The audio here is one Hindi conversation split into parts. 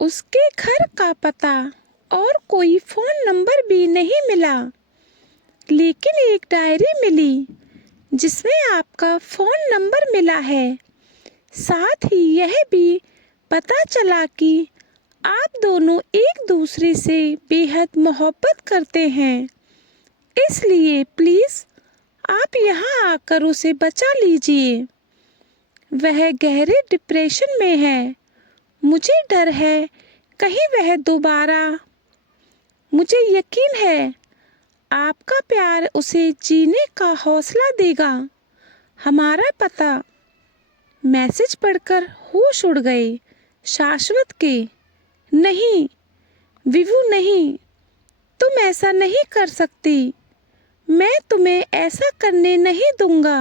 उसके घर का पता और कोई फ़ोन नंबर भी नहीं मिला, लेकिन एक डायरी मिली जिसमें आपका फ़ोन नंबर मिला है। साथ ही यह भी पता चला कि आप दोनों एक दूसरे से बेहद मोहब्बत करते हैं। इसलिए प्लीज़ आप यहाँ आकर उसे बचा लीजिए। वह गहरे डिप्रेशन में है। मुझे डर है कहीं वह दोबारा। मुझे यकीन है आपका प्यार उसे जीने का हौसला देगा। हमारा पता। मैसेज पढ़कर होश उड़ गए शाश्वत के। नहीं विभू, नहीं, तुम ऐसा नहीं कर सकती। मैं तुम्हें ऐसा करने नहीं दूंगा।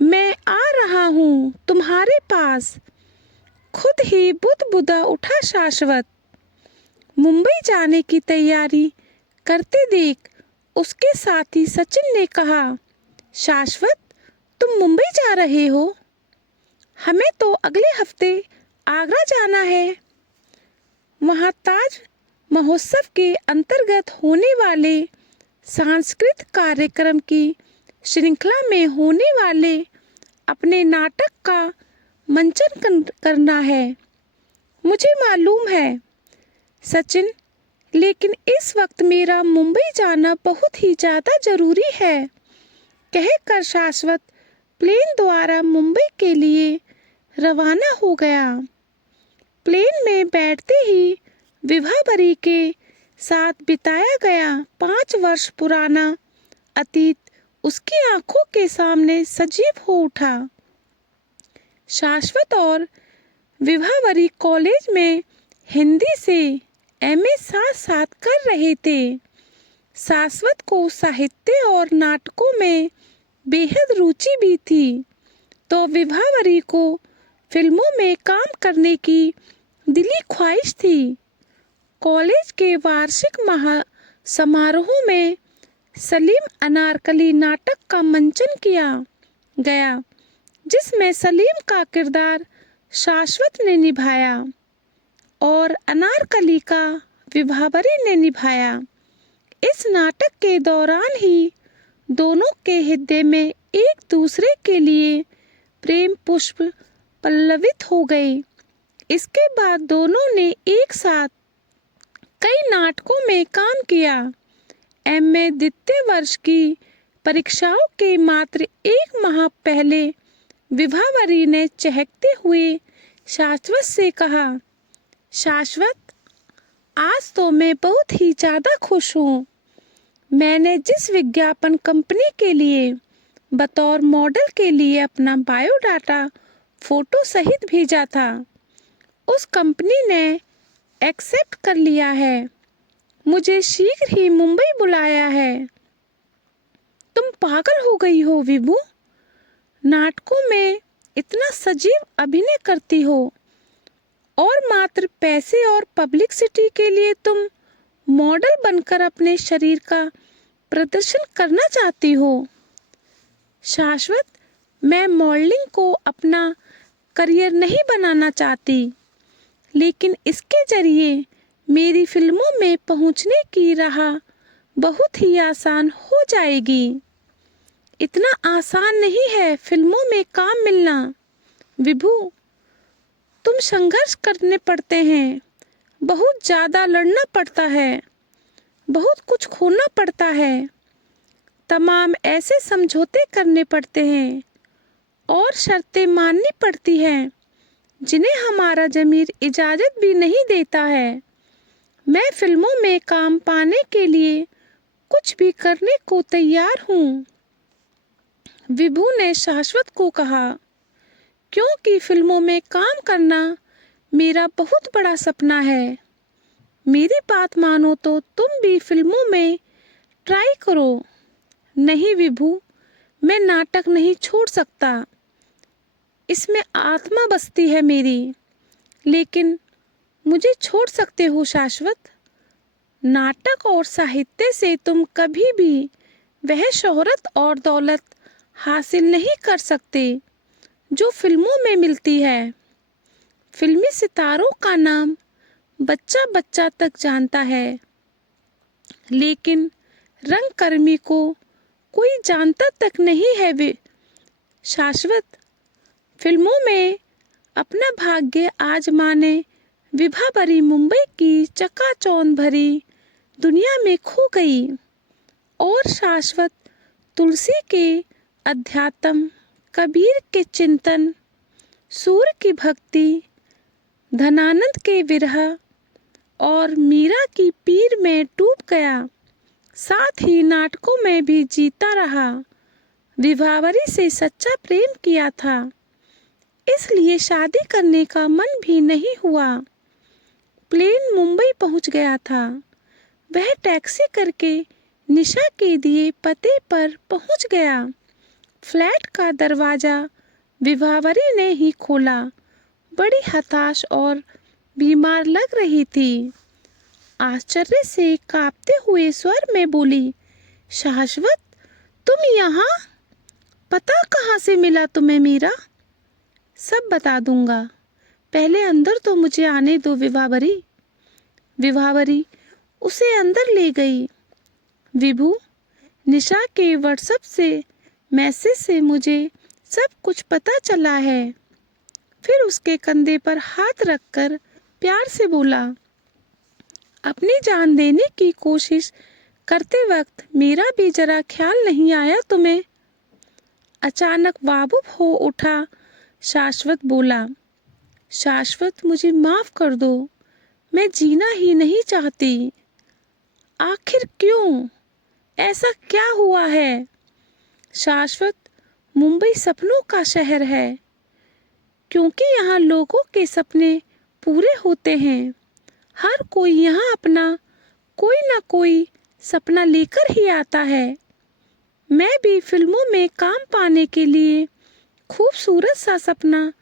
मैं आ रहा हूँ तुम्हारे पास। खुद ही बुदबुदा उठा शाश्वत। मुंबई जाने की तैयारी करते देख उसके साथी सचिन ने कहा, शाश्वत, तुम मुंबई जा रहे हो? हमें तो अगले हफ्ते आगरा जाना है। वहाँ ताज महोत्सव के अंतर्गत होने वाले सांस्कृतिक कार्यक्रम की श्रृंखला में होने वाले अपने नाटक का मंचन करना है। मुझे मालूम है सचिन, लेकिन इस वक्त मेरा मुंबई जाना बहुत ही ज़्यादा ज़रूरी है, कहकर शाश्वत प्लेन द्वारा मुंबई के लिए रवाना हो गया। प्लेन में बैठते ही विभावरी के साथ बिताया गया 5 वर्ष पुराना अतीत उसकी आंखों के सामने सजीव हो उठा। शाश्वत और विभावरी कॉलेज में हिंदी से एमए साथ साथ कर रहे थे। शाश्वत को साहित्य और नाटकों में बेहद रुचि भी थी, तो विभावरी को फिल्मों में काम करने की दिली ख्वाहिश थी। कॉलेज के वार्षिक समारोह में सलीम अनारकली नाटक का मंचन किया गया, जिसमें सलीम का किरदार शाश्वत ने निभाया और अनारकली का विभावरी ने निभाया। इस नाटक के दौरान ही दोनों के हृदय में एक दूसरे के लिए प्रेम पुष्प पल्लवित हो गए। इसके बाद दोनों ने एक साथ कई नाटकों में काम किया। एमए द्वितीय वर्ष की परीक्षाओं के मात्र 1 माह पहले विभावरी ने चहकते हुए शाश्वत से कहा, शाश्वत, आज तो मैं बहुत ही ज़्यादा खुश हूँ। मैंने जिस विज्ञापन कंपनी के लिए बतौर मॉडल के लिए अपना बायोडाटा फोटो सहित भेजा था, उस कंपनी ने एक्सेप्ट कर लिया है। मुझे शीघ्र ही मुंबई बुलाया है। तुम पागल हो गई हो विभू। नाटकों में इतना सजीव अभिनय करती हो और मात्र पैसे और पब्लिसिटी के लिए तुम मॉडल बनकर अपने शरीर का प्रदर्शन करना चाहती हो। शाश्वत, मैं मॉडलिंग को अपना करियर नहीं बनाना चाहती, लेकिन इसके जरिए मेरी फिल्मों में पहुंचने की राह बहुत ही आसान हो जाएगी। इतना आसान नहीं है फिल्मों में काम मिलना विभू। तुम संघर्ष करने पड़ते हैं, बहुत ज़्यादा लड़ना पड़ता है, बहुत कुछ खोना पड़ता है, तमाम ऐसे समझौते करने पड़ते हैं और शर्तें माननी पड़ती हैं जिन्हें हमारा ज़मीर इजाज़त भी नहीं देता है। मैं फिल्मों में काम पाने के लिए कुछ भी करने को तैयार हूँ, विभू ने शाश्वत को कहा, क्योंकि फिल्मों में काम करना मेरा बहुत बड़ा सपना है। मेरी बात मानो तो तुम भी फिल्मों में ट्राई करो। नहीं विभू, मैं नाटक नहीं छोड़ सकता, इसमें आत्मा बसती है मेरी। लेकिन मुझे छोड़ सकते हो शाश्वत। नाटक और साहित्य से तुम कभी भी वह शोहरत और दौलत हासिल नहीं कर सकते जो फिल्मों में मिलती है। फिल्मी सितारों का नाम बच्चा बच्चा तक जानता है, लेकिन रंगकर्मी को कोई जानता तक नहीं है। वे शाश्वत फिल्मों में अपना भाग्य आजमाने विभा भरी मुंबई की चकाचौंध भरी दुनिया में खो गई, और शाश्वत तुलसी के अध्यात्म, कबीर के चिंतन, सूर्य की भक्ति, धनानंद के विरह और मीरा की पीर में डूब गया। साथ ही नाटकों में भी जीता रहा। विभावरी से सच्चा प्रेम किया था, इसलिए शादी करने का मन भी नहीं हुआ। प्लेन मुंबई पहुंच गया था। वह टैक्सी करके निशा के दिए पते पर पहुंच गया। फ्लैट का दरवाजा विभावरी ने ही खोला। बड़ी हताश और बीमार लग रही थी। आश्चर्य से कांपते हुए स्वर में बोली, शाश्वत, तुम यहाँ? पता कहाँ से मिला तुम्हें मीरा? सब बता दूंगा, पहले अंदर तो मुझे आने दो विभावरी। विभावरी उसे अंदर ले गई। विभू, निशा के व्हाट्सएप से मैसेज से मुझे सब कुछ पता चला है। फिर उसके कंधे पर हाथ रखकर प्यार से बोला, अपनी जान देने की कोशिश करते वक्त मेरा भी जरा ख्याल नहीं आया तुम्हें? अचानक वाबुब हो उठा शाश्वत बोला, शाश्वत, मुझे माफ कर दो, मैं जीना ही नहीं चाहती। आखिर क्यों? ऐसा क्या हुआ है? शाश्वत, मुंबई सपनों का शहर है, क्योंकि यहाँ लोगों के सपने पूरे होते हैं। हर कोई यहाँ अपना कोई ना कोई सपना लेकर ही आता है। मैं भी फिल्मों में काम पाने के लिए खूबसूरत सा सपना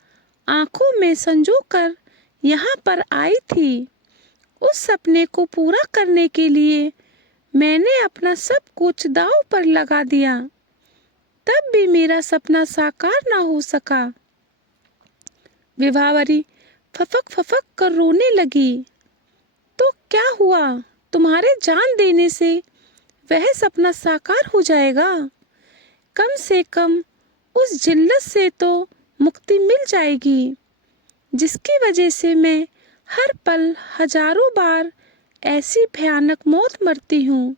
आंखों में संजोकर यहाँ पर आई थी। उस सपने को पूरा करने के लिए मैंने अपना सब कुछ दांव पर लगा दिया, तब भी मेरा सपना साकार ना हो सका। विभावरी फफक फफक कर रोने लगी। तो क्या हुआ? तुम्हारे जान देने से वह सपना साकार हो जाएगा? कम से कम उस जिल्लत से तो मुक्ति मिल जाएगी, जिसकी वजह से मैं हर पल हजारों बार ऐसी भयानक मौत मरती हूँ,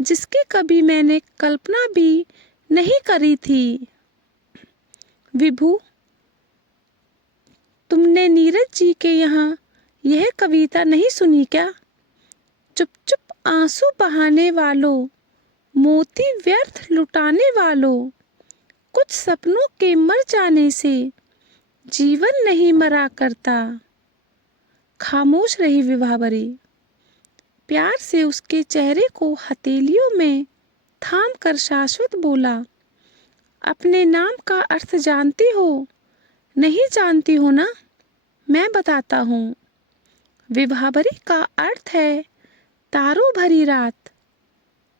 जिसकी कभी मैंने कल्पना भी नहीं करी थी। विभू, तुमने नीरज जी के यहाँ यह कविता नहीं सुनी क्या? चुप चुप आंसू बहाने वालों, मोती व्यर्थ लुटाने वालों, कुछ सपनों के मर जाने से जीवन नहीं मरा करता। खामोश रही विभावरी। प्यार से उसके चेहरे को हथेलियों में थाम कर शाश्वत बोला, अपने नाम का अर्थ जानती हो? नहीं जानती हो ना? मैं बताता हूँ। विभावरी का अर्थ है तारों भरी रात।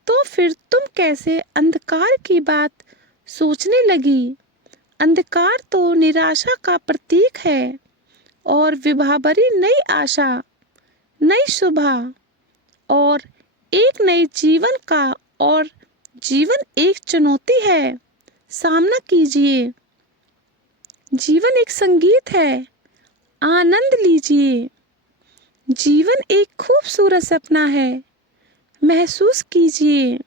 तो फिर तुम कैसे अंधकार की बात सोचने लगी? अंधकार तो निराशा का प्रतीक है, और विभावरी नई आशा, नई सुबह और एक नए जीवन का, और जीवन एक चुनौती है। सामना कीजिए। जीवन एक संगीत है, आनंद लीजिए। जीवन एक खूबसूरत सपना है, महसूस कीजिए।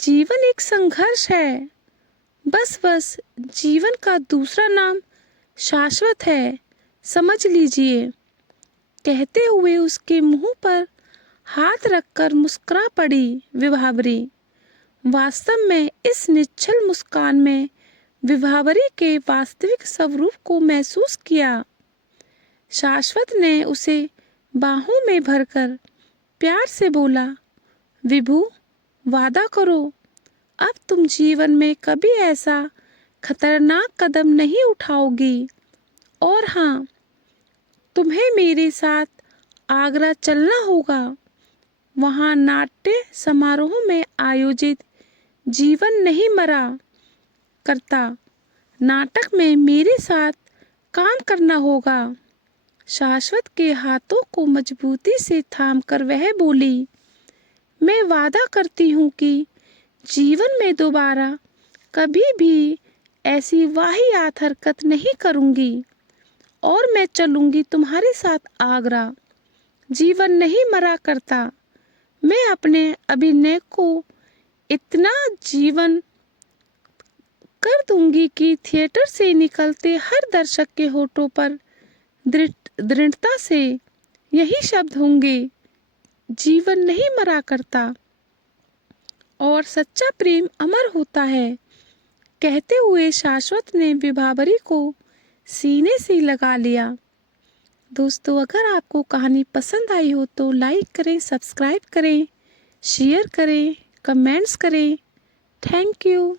जीवन एक संघर्ष है, बस जीवन का दूसरा नाम शाश्वत है, समझ लीजिए। कहते हुए उसके मुंह पर हाथ रखकर मुस्कुरा पड़ी विभावरी। वास्तव में इस निश्चल मुस्कान में विभावरी के वास्तविक स्वरूप को महसूस किया। शाश्वत ने उसे बाहों में भरकर प्यार से बोला, विभू, वादा करो, अब तुम जीवन में कभी ऐसा खतरनाक कदम नहीं उठाओगी। और हाँ, तुम्हें मेरे साथ आगरा चलना होगा। वहाँ नाट्य समारोह में आयोजित जीवन नहीं मरा करता। नाटक में मेरे साथ काम करना होगा। शाश्वत के हाथों को मजबूती से थामकर वह बोली, मैं वादा करती हूँ कि जीवन में दोबारा कभी भी ऐसी वाहियात हरकत नहीं करूँगी और मैं चलूँगी तुम्हारे साथ आगरा। जीवन नहीं मरा करता। मैं अपने अभिनय को इतना जीवन कर दूंगी कि थिएटर से निकलते हर दर्शक के होठों पर दृढ़ता से यही शब्द होंगे, जीवन नहीं मरा करता और सच्चा प्रेम अमर होता है। कहते हुए शाश्वत ने विभावरी को सीने से लगा लिया। दोस्तों, अगर आपको कहानी पसंद आई हो तो लाइक करें, सब्सक्राइब करें, शेयर करें, कमेंट्स करें। Thank you.